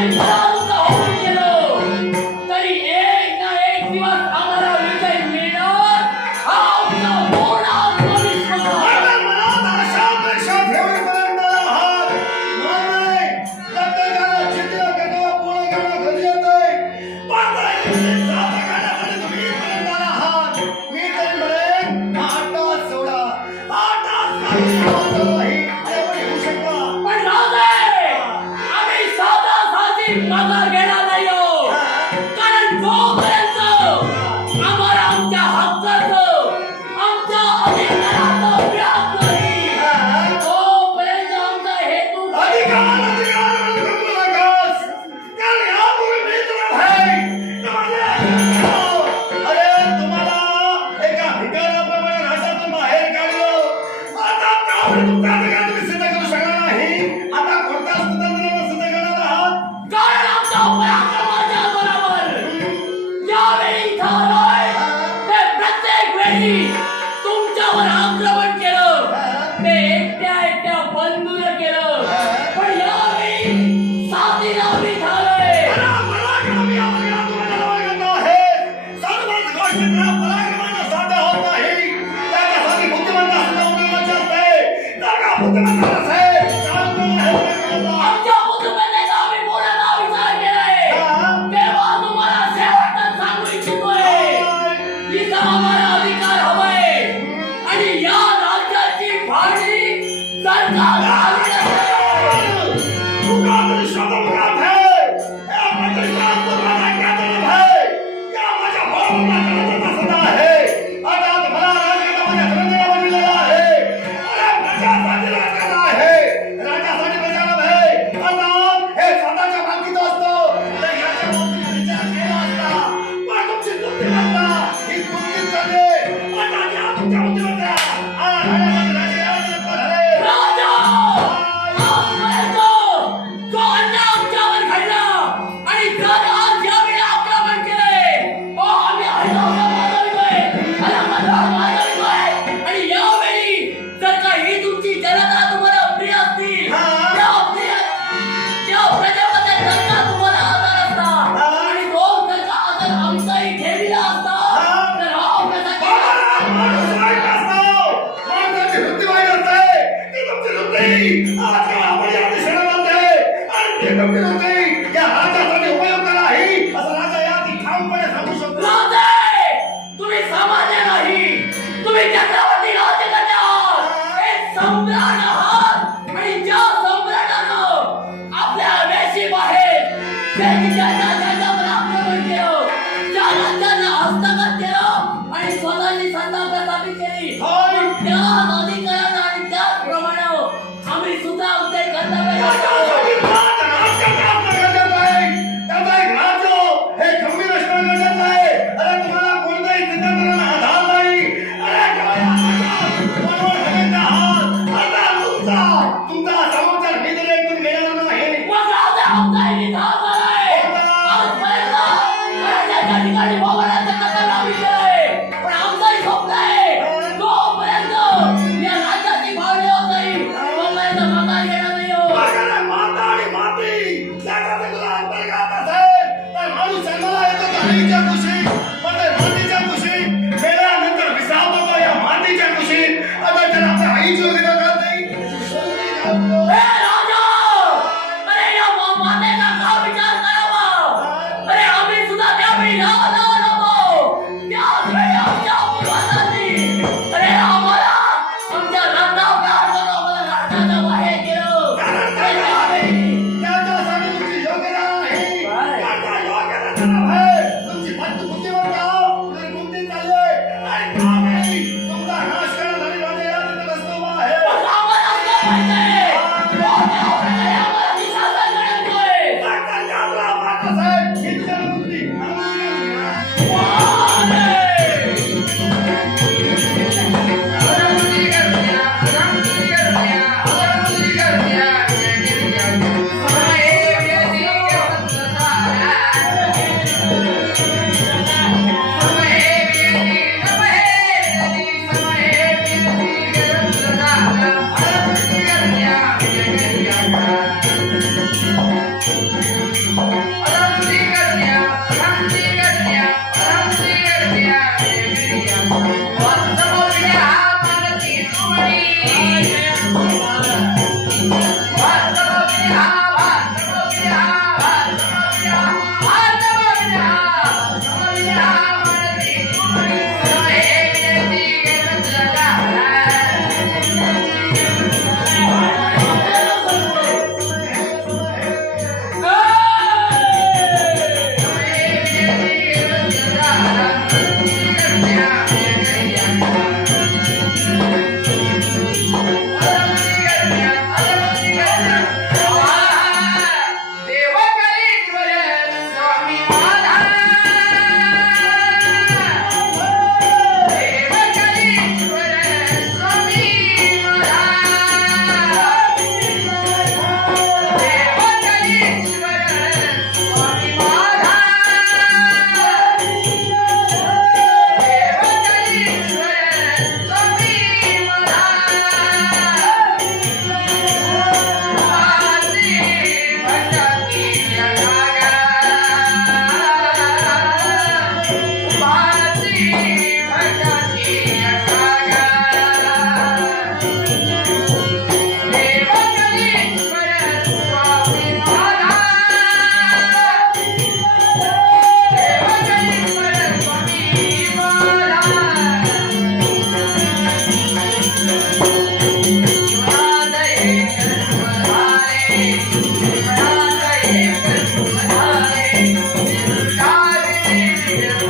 आम्ही पराभूत होऊन गेलो तरी एक ना एक दिवस आम्हाला विजय मिळणार हा आमचा पूर्ण आत्मविश्वास. आता मनात आशा अपेक्षा ठेवण्यापर्यंत आहात. मानलंय. प्रत्येकाला चित्र करणं, पूर्ण करणं कधी येतंय. पण तरी साधं करण्यासाठी तुम्ही इथपर्यंत आला आहात. मी तरी म्हणेन, हा आटाच सोडा. आटाच नाही. ते पण येऊ शकता. पण राजे आम्ही साधा साधी पगार घेणार नाही आहोत. कारण जोपर्यंत आम्हाला आमच्या हक्काचं आमच्या अधिकाराचं ज्ञान नाही तोपर्यंत आमचा हेतू अधिकार करू नकास. कारण यापूर्वी मी तुला अरे तुम्हाला एका भिकाऱ्याप्रमाणे राजातून बाहेर काढलं. आता त्यामुळे तुमचा अधिकार तुम्ही सिद्ध करू शकणार नाही. आता कोणत्या स्वतंत्राला सिद्ध करणार आहात? कारण आमच्या पराक्रमाच्या बरोबर ज्यावेळी इथं आलोय ते प्रत्येक वेळी तुमच्यावर आक्रमण केलं ते एकट्या बंधूने केलं. पण यावेळी साथीला आम्ही झालोय. पराक्रमी आम्हाला तुम्हाला वागत आहे. सर्वच गोष्टींना पराक्रमानं साध्य होत नाही. त्याच्यासाठी बुद्धिमत्ता सुद्धा उपयोगाची असते. तर का बुद्धिमत्ता नसेल, शांत आहे बुद्धिमत्ता. आमच्या बुद्धिमत्तेचा आम्ही पूर्ण विचार केलाय. तेव्हा तुम्हाला शेवटचं सांगू इच्छितोय इथं आम्हाला अधिकार हवाय आणि या राज्याची फाळणी सरकार घालत असेल. तुका तरी स्वतंत्रात है. या प्रत्येकाला तुम्हाला ज्ञात है. या माझ्या भावनाचा सत्ता आहे. आता मला राजकारणामध्ये धनंजय बनविलेला आहे. अरे प्रजासाठी राजकारण आहे. राजासाठी प्रजाला आहे. आता हे स्वतःच्या मालकीचं असतं. तर याच्या बाबतीत विचार केला असता. पण तुमची बुद्धिमत्ता ही चुकीच झाली. आता या तुमच्या बुद्धिमत्ता राजासाठी राजकारण झाले. राजा आजपर्यंत जो अन्याय आमच्यावर घडला आणि जर आज यावेळी आक्रमण केलंय आम्ही आणि यावेळी जर का ही तुमची जनता तुम्हाला प्रिय असतील त्या प्रजामध्ये जर का तुम्हाला आदर असता आणि तो जर का आदर आमचाही ठेवला असता तर हा आपल्यासाठी माणूस वाईट असतो. माणसाची वृत्ती वाईट असते. ती तुमची वृत्ती आजकाल आपण या दिशेने बनते. आणि ती तुमची वृत्ती या राजासाठी उपयुक्त नाही असं राजा यादी ठामपणे सांगू शकतो. राजे तुम्ही सामान्य नाही तुम्ही चक्रवर्ती राजकन्या आहात. एक सम्राट आहात आणि ज्या सम्राटानं आपल्या वेशीबाहेर ज्याच्यावर आक्रमण केलं ज्या राज्यांना हस्तगत केलं आणि स्वतःची सत्ता प्रस्थापित केली पण त्याच अधिकारानं आणि त्याचप्रमाणे आम्ही सुद्धा आमचे कर्तव्य राजासाठी राज राज्याचा अर्थ गरजेचा आहे. त्याचा एक राज्य हे गंभीर असणं गरजेचं आहे. अरे तुम्हाला कोणत्याही सिद्धांताला आधार नाही. अरे काय बरोबर सगळ्यांना आहात. आता तुमचा समाचार मी तरी ऐकून घेणार नाही. मग राजा आमचाही निधान झालाय. आजपर्यंत राज्याच्या ठिकाणी भोवऱ्याचं कथन आम्ही केलंय. पण आमचंही स्वप्न आहे जोपर्यंत या राज्याची फाळणी होत नाही तोपर्यंत माता घेणार नाही हो. अरे माता आणि माती त्याच्यात तुला अंतर्गत असेल तर माणूस जन्माला येतो तर आईच्या कुशीत. पण ते मातीच्या कुशीत मेल्यानंतर विसावतो तो या मातीच्या कुशीत. आता जर आपल्या आईची वगैरे कळत नाही. हे राजा अरे या मातेचा का विचार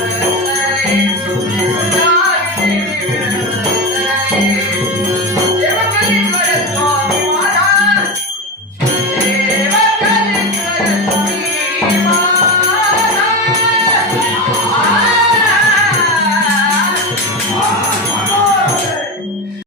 आहे